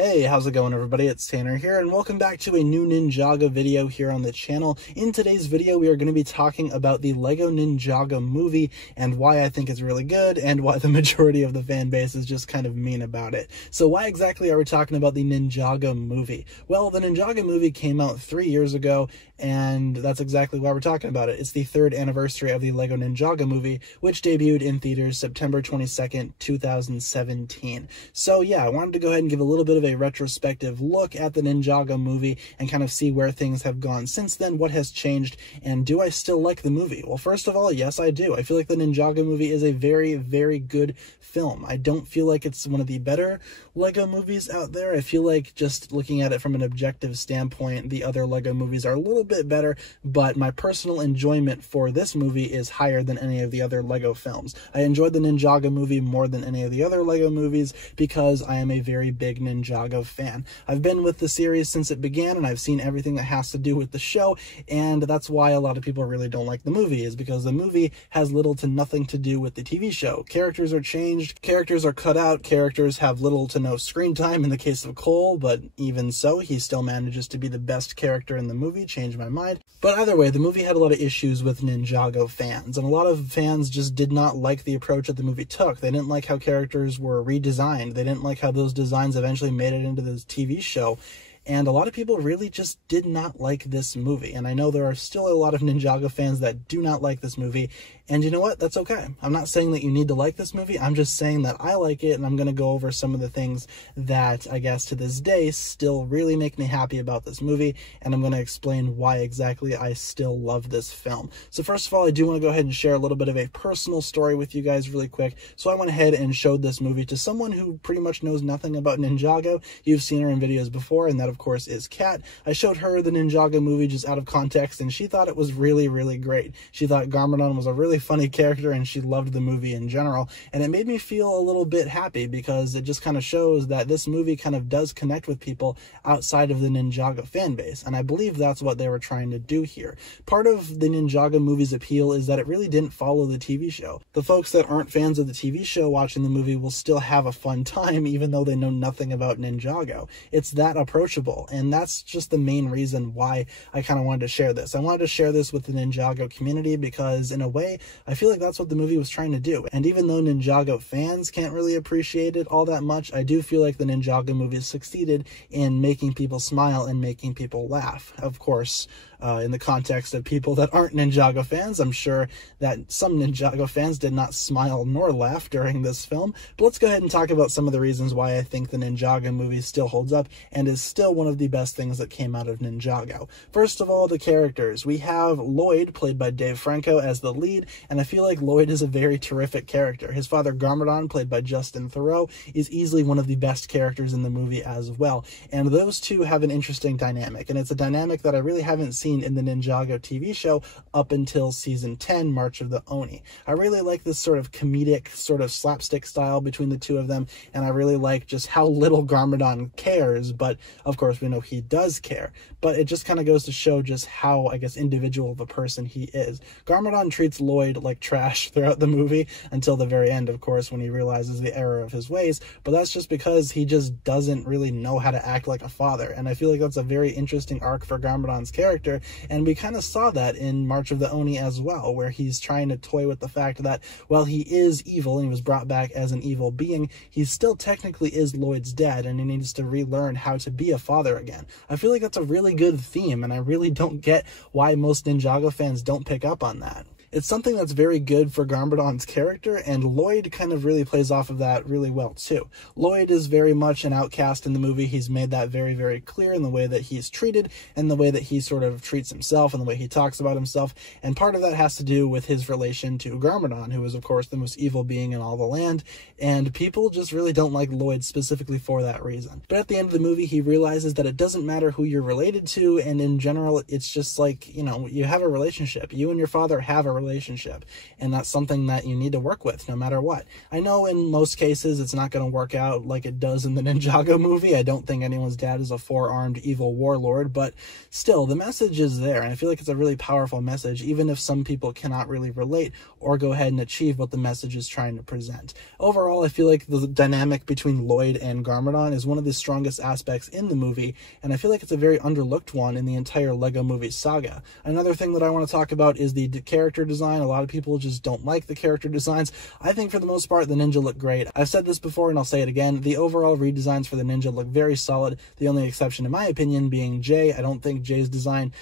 Hey, how's it going everybody? It's Tanner here and welcome back to a new Ninjago video here on the channel. In today's video, we are going to be talking about the Lego Ninjago movie and why I think it's really good and why the majority of the fan base is just kind of mean about it. So why exactly are we talking about the Ninjago movie? Well, the Ninjago movie came out 3 years ago and that's exactly why we're talking about it. It's the 3rd anniversary of the Lego Ninjago movie, which debuted in theaters September 22nd, 2017. So yeah, I wanted to go ahead and give a little bit of a retrospective look at the Ninjago movie and kind of see where things have gone since then, what has changed, and do I still like the movie? Well, first of all, yes, I do. I feel like the Ninjago movie is a very, very good film. I don't feel like it's one of the better Lego movies out there. I feel like just looking at it from an objective standpoint, the other Lego movies are a little bit better, but my personal enjoyment for this movie is higher than any of the other Lego films. I enjoyed the Ninjago movie more than any of the other Lego movies because I am a very big Ninjago fan. I've been with the series since it began and I've seen everything that has to do with the show, and that's why a lot of people really don't like the movie, is because the movie has little to nothing to do with the TV show. Characters are changed, characters are cut out, characters have little to no screen time in the case of Cole, but even so, he still manages to be the best character in the movie. Changed my mind. But either way, the movie had a lot of issues with Ninjago fans, and a lot of fans just did not like the approach that the movie took. They didn't like how characters were redesigned. They didn't like how those designs eventually made it into this TV show. And a lot of people really just did not like this movie. And I know there are still a lot of Ninjago fans that do not like this movie. And you know what? That's okay. I'm not saying that you need to like this movie. I'm just saying that I like it, and I'm going to go over some of the things that I guess to this day still really make me happy about this movie. And I'm going to explain why exactly I still love this film. So first of all, I do want to go ahead and share a little bit of a personal story with you guys really quick. So I went ahead and showed this movie to someone who pretty much knows nothing about Ninjago. You've seen her in videos before, and that of course is Kat. I showed her the Ninjago movie just out of context, and she thought it was really, really great. She thought Garmadon was a really funny character, and she loved the movie in general, and it made me feel a little bit happy because it just kind of shows that this movie kind of does connect with people outside of the Ninjago fan base, and I believe that's what they were trying to do here. Part of the Ninjago movie's appeal is that it really didn't follow the TV show. The folks that aren't fans of the TV show watching the movie will still have a fun time even though they know nothing about Ninjago. It's that approachable, and that's just the main reason why I kind of wanted to share this. I wanted to share this with the Ninjago community because in a way, I feel like that's what the movie was trying to do. And even though Ninjago fans can't really appreciate it all that much, I do feel like the Ninjago movie succeeded in making people smile and making people laugh. Of course, in the context of people that aren't Ninjago fans, I'm sure that some Ninjago fans did not smile nor laugh during this film. But let's go ahead and talk about some of the reasons why I think the Ninjago movie still holds up and is still one of the best things that came out of Ninjago. First of all, the characters. We have Lloyd, played by Dave Franco, as the lead, and I feel like Lloyd is a very terrific character. His father, Garmadon, played by Justin Theroux, is easily one of the best characters in the movie as well. And those two have an interesting dynamic, and it's a dynamic that I really haven't seen in the Ninjago TV show up until season 10, March of the Oni. I really like this sort of comedic, sort of slapstick style between the two of them, and I really like just how little Garmadon cares, but of course we know he does care. But it just kind of goes to show just how, I guess, individual of a person he is. Garmadon treats Lloyd like trash throughout the movie until the very end, of course, when he realizes the error of his ways, but that's just because he just doesn't really know how to act like a father, and I feel like that's a very interesting arc for Garmadon's character. And we kind of saw that in March of the Oni as well, where he's trying to toy with the fact that while he is evil and he was brought back as an evil being, he still technically is Lloyd's dad, and he needs to relearn how to be a father again. I feel like that's a really good theme, and I really don't get why most Ninjago fans don't pick up on that. It's something that's very good for Garmadon's character, and Lloyd kind of really plays off of that really well too. Lloyd is very much an outcast in the movie. He's made that very, very clear in the way that he's treated and the way that he sort of treats himself and the way he talks about himself, and part of that has to do with his relation to Garmadon, who is of course the most evil being in all the land, and people just really don't like Lloyd specifically for that reason. But at the end of the movie, he realizes that it doesn't matter who you're related to, and in general, it's just like, you know, you have a relationship. You and your father have a relationship. And that's something that you need to work with no matter what. I know in most cases it's not going to work out like it does in the Ninjago movie. I don't think anyone's dad is a four-armed evil warlord, but still, the message is there, and I feel like it's a really powerful message, even if some people cannot really relate or go ahead and achieve what the message is trying to present. Overall, I feel like the dynamic between Lloyd and Garmadon is one of the strongest aspects in the movie, and I feel like it's a very underlooked one in the entire LEGO Movie saga. Another thing that I want to talk about is the character design. A lot of people just don't like the character designs. I think for the most part, the ninja look great. I've said this before and I'll say it again. The overall redesigns for the ninja look very solid. The only exception, in my opinion, being Jay. I don't think Jay's design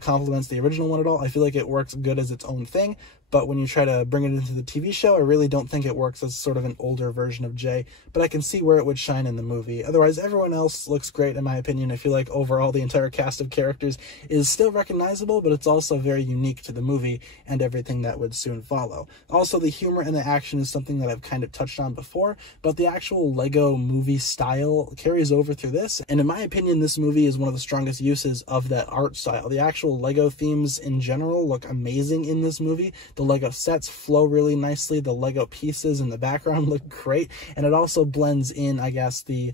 complements the original one at all. I feel like it works good as its own thing, but when you try to bring it into the TV show, I really don't think it works as sort of an older version of Jay, but I can see where it would shine in the movie. Otherwise, everyone else looks great, in my opinion. I feel like overall the entire cast of characters is still recognizable, but it's also very unique to the movie and everything that would soon follow. Also, the humor and the action is something that I've kind of touched on before, but the actual LEGO movie style carries over through this, and in my opinion, this movie is one of the strongest uses of that art style. The actual LEGO themes in general look amazing in this movie. The LEGO sets flow really nicely. The LEGO pieces in the background look great. And it also blends in, I guess, the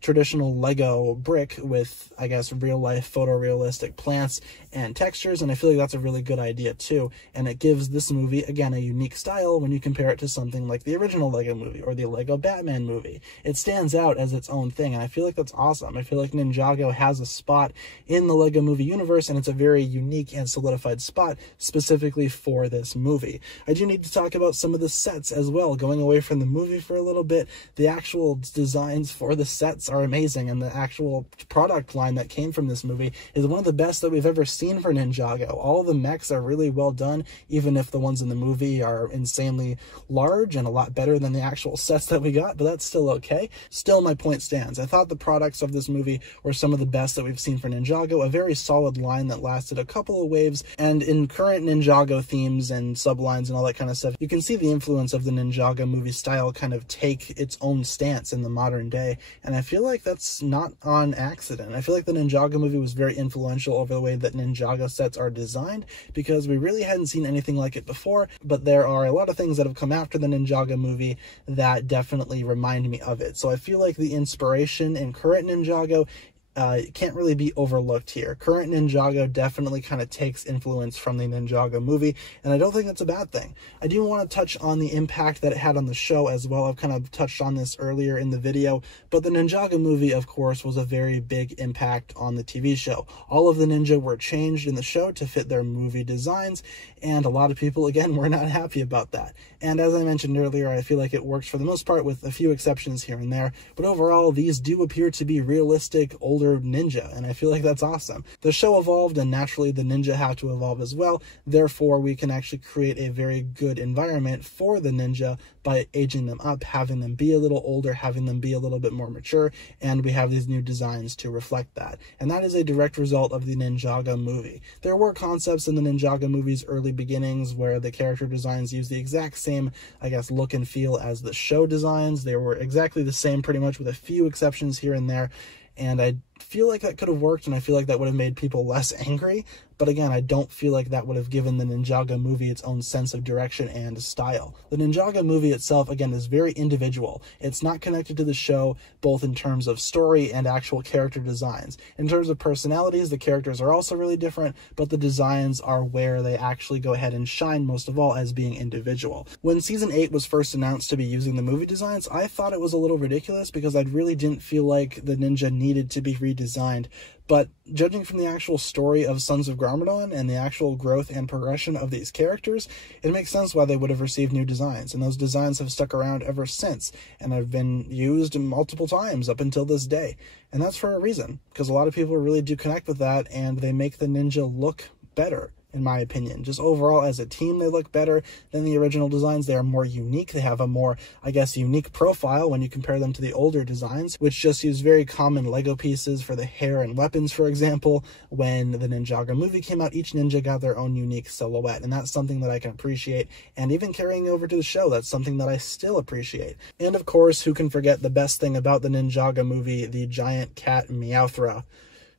traditional LEGO brick with, I guess, real-life photorealistic plants and textures, and I feel like that's a really good idea too, and it gives this movie, again, a unique style when you compare it to something like the original LEGO movie or the LEGO Batman movie. It stands out as its own thing, and I feel like that's awesome. I feel like Ninjago has a spot in the LEGO movie universe, and it's a very unique and solidified spot specifically for this movie. I do need to talk about some of the sets as well. Going away from the movie for a little bit, the actual designs for the sets are amazing, and the actual product line that came from this movie is one of the best that we've ever seen for Ninjago. All the mechs are really well done, even if the ones in the movie are insanely large and a lot better than the actual sets that we got, but that's still okay. Still, my point stands. I thought the products of this movie were some of the best that we've seen for Ninjago, a very solid line that lasted a couple of waves, and in current Ninjago themes and sublines and all that kind of stuff, you can see the influence of the Ninjago movie style kind of take its own stance in the modern day. And I feel like that's not on accident. I feel like the Ninjago movie was very influential over the way that Ninjago sets are designed, because we really hadn't seen anything like it before, but there are a lot of things that have come after the Ninjago movie that definitely remind me of it. So I feel like the inspiration in current Ninjago can't really be overlooked here. Current Ninjago definitely kind of takes influence from the Ninjago movie, and I don't think that's a bad thing. I do want to touch on the impact that it had on the show as well. I've kind of touched on this earlier in the video, but the Ninjago movie, of course, was a very big impact on the TV show. All of the ninja were changed in the show to fit their movie designs, and a lot of people, again, were not happy about that. And as I mentioned earlier, I feel like it works for the most part, with a few exceptions here and there, but overall, these do appear to be realistic, older ninja, and I feel like that's awesome. The show evolved, and naturally the ninja have to evolve as well. Therefore, we can actually create a very good environment for the ninja by aging them up, having them be a little older, having them be a little bit more mature, and we have these new designs to reflect that. And that is a direct result of the Ninjago movie. There were concepts in the Ninjago movie's early beginnings where the character designs used the exact same, I guess, look and feel as the show designs. They were exactly the same pretty much, with a few exceptions here and there. And I feel like that could have worked, and I feel like that would have made people less angry. But again, I don't feel like that would have given the Ninjago movie its own sense of direction and style. The Ninjago movie itself, again, is very individual. It's not connected to the show, both in terms of story and actual character designs. In terms of personalities, the characters are also really different, but the designs are where they actually go ahead and shine most of all as being individual. When Season 8 was first announced to be using the movie designs, I thought it was a little ridiculous, because I really didn't feel like the ninja needed to be redesigned. But judging from the actual story of Sons of Garmadon and the actual growth and progression of these characters, it makes sense why they would have received new designs. And those designs have stuck around ever since, and have been used multiple times up until this day. And that's for a reason, because a lot of people really do connect with that, and they make the ninja look better, in my opinion. Just overall, as a team, they look better than the original designs. They are more unique. They have a more, I guess, unique profile when you compare them to the older designs, which just use very common Lego pieces for the hair and weapons, for example. When the Ninjago movie came out, each ninja got their own unique silhouette, and that's something that I can appreciate. And even carrying over to the show, that's something that I still appreciate. And of course, who can forget the best thing about the Ninjago movie, the giant cat Meowthra.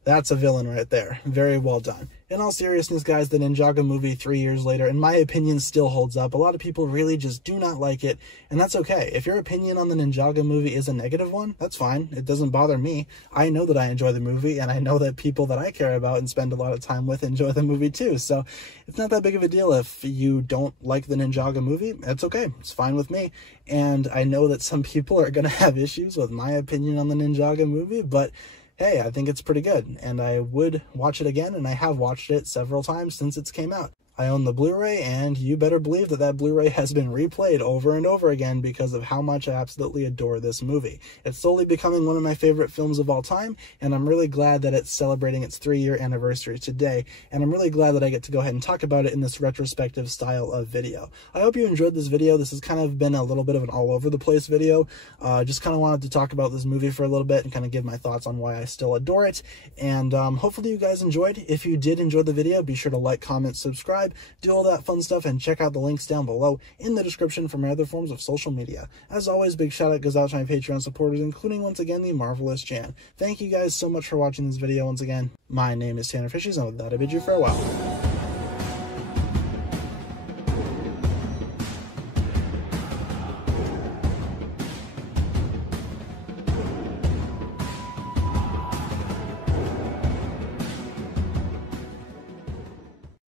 That's a villain right there. Very well done. In all seriousness, guys, the Ninjago movie 3 years later, in my opinion, still holds up. A lot of people really just do not like it, and that's okay. If your opinion on the Ninjago movie is a negative one, that's fine. It doesn't bother me. I know that I enjoy the movie, and I know that people that I care about and spend a lot of time with enjoy the movie too, so it's not that big of a deal if you don't like the Ninjago movie. It's okay. It's fine with me, and I know that some people are going to have issues with my opinion on the Ninjago movie, but hey, I think it's pretty good, and I would watch it again, and I have watched it several times since it's came out. I own the Blu-ray, and you better believe that that Blu-ray has been replayed over and over again because of how much I absolutely adore this movie. It's slowly becoming one of my favorite films of all time, and I'm really glad that it's celebrating its 3-year anniversary today, and I'm really glad that I get to go ahead and talk about it in this retrospective style of video. I hope you enjoyed this video. This has kind of been a little bit of an all-over-the-place video. Just kind of wanted to talk about this movie for a little bit and kind of give my thoughts on why I still adore it, and hopefully you guys enjoyed. If you did enjoy the video, be sure to like, comment, subscribe, do all that fun stuff, and check out the links down below in the description for my other forms of social media. As always, big shout out goes out to my Patreon supporters, including once again the marvelous Jan. Thank you guys so much for watching this video once again. My name is TannerFishies, and with that I bid you farewell.